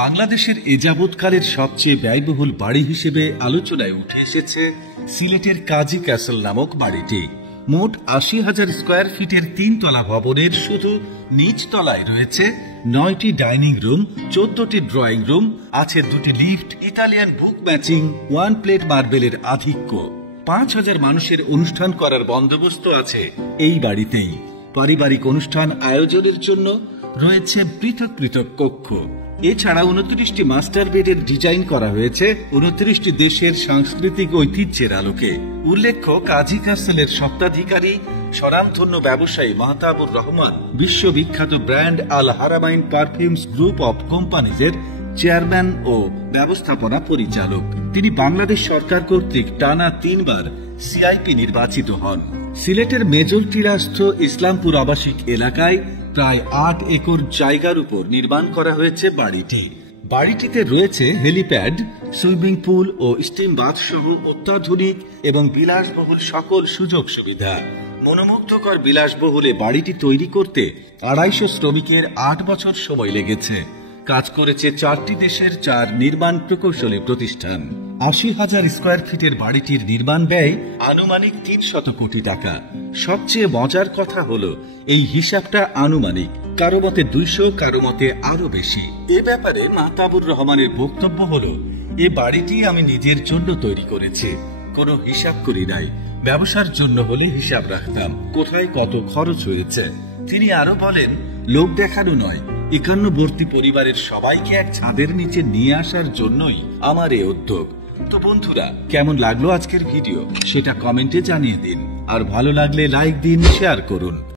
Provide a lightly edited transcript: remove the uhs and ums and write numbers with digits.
বাংলাদেশের এ যাবৎকালের সবচেয়ে ব্যয়বহুল বাড়ি হিসেবে আলোচনায় উঠে এসেছে সিলেটের কাজী ক্যাসল নামক বাড়িটি। মোট ৮০,০০০ স্কয়ার ফিটের ৩ তলা ভবনের শুধু নিচ তলায় রয়েছে ৯টি ডাইনিং রুম, ১৪টি ড্রয়িং রুম, আছে ২টি লিফট, ইতালিয়ান বুক ম্যাচিং, 1 প্লেট মার্বেলের আধিক্য। ৫,০০০ মানুষের অনুষ্ঠান করার বন্দোবস্ত আছে এই বাড়িতেই। পারিবারিক অনুষ্ঠান আয়োজনের জন্য রয়েছে পৃথক পৃথক কক্ষ। এছাড়া ২৯টি মাস্টার বেডের ডিজাইন করা হয়েছে ২৯টি দেশের সাংস্কৃতিক ঐতিহ্যের আলোকে। উল্লেখ্য, কাজী ক্যাসলের স্বত্বাধিকারী স্বনামধন্য ব্যবসায়ী মাহতাবুর রহমান বিশ্ববিখ্যাত brand Al Haramain perfumes group of কোম্পানিজের চেয়ারম্যান ও ব্যবস্থাপনা পরিচালক। তিনি বাংলাদেশ সরকার কর্তৃক টানা ৩ বার সিআইপি নির্বাচিত হন। সিলেটের মেজরটিলাস্থ ইসলামপুর আবাসিক এলাকায় প্রায় ৮ একর জায়গার উপর নির্মাণ করা হয়েছে বাড়িটি। বাড়িটিতে রয়েছে হেলিপ্যাড, সুইমিং পুল ও স্টিম বাথ সহ অত্যাধুনিক এবং বিলাসবহুল সকল সুযোগ সুবিধা। মনোমুগ্ধকর বিলাসবহুল বাড়িটি তৈরি করতে ২৫০ শ্রমিকের ৮ বছর সময় লেগেছে। কাজ করেছে ৪টি দেশের ৪ নির্মাণ প্রকৌশলী প্রতিষ্ঠান। ৮০,০০০ স্কয়ার ফিটের বাড়িটির নির্মাণ ব্যয় আনুমানিক ৩০০ কোটি টাকা। সবচেয়ে মজার কথা হলো এই হিসাবটা আনুমানিক, কারো মতে ২০০, কারো মতে আরো বেশি। এ ব্যাপারে মাহতাবুর রহমানের বক্তব্য হলো, এ বাড়িটি আমি নিজের জন্য তৈরি করেছি, কোনো হিসাব করি নাই। ব্যবসার জন্য হলে হিসাব রাখতাম কোথায় কত খরচ হয়েছে। তিনি আরো বলেন, লোক দেখানো নয়, ৫১বর্তী পরিবারের সবাইকে এক ছাদের নিচে নিয়ে আসার জন্যই আমার এই উদ্যোগ। তো বন্ধুরা, কেমন লাগলো আজকের ভিডিও সেটা কমেন্টে জানিয়ে দিন, আর ভালো লাগলে লাইক দিন, শেয়ার করুন।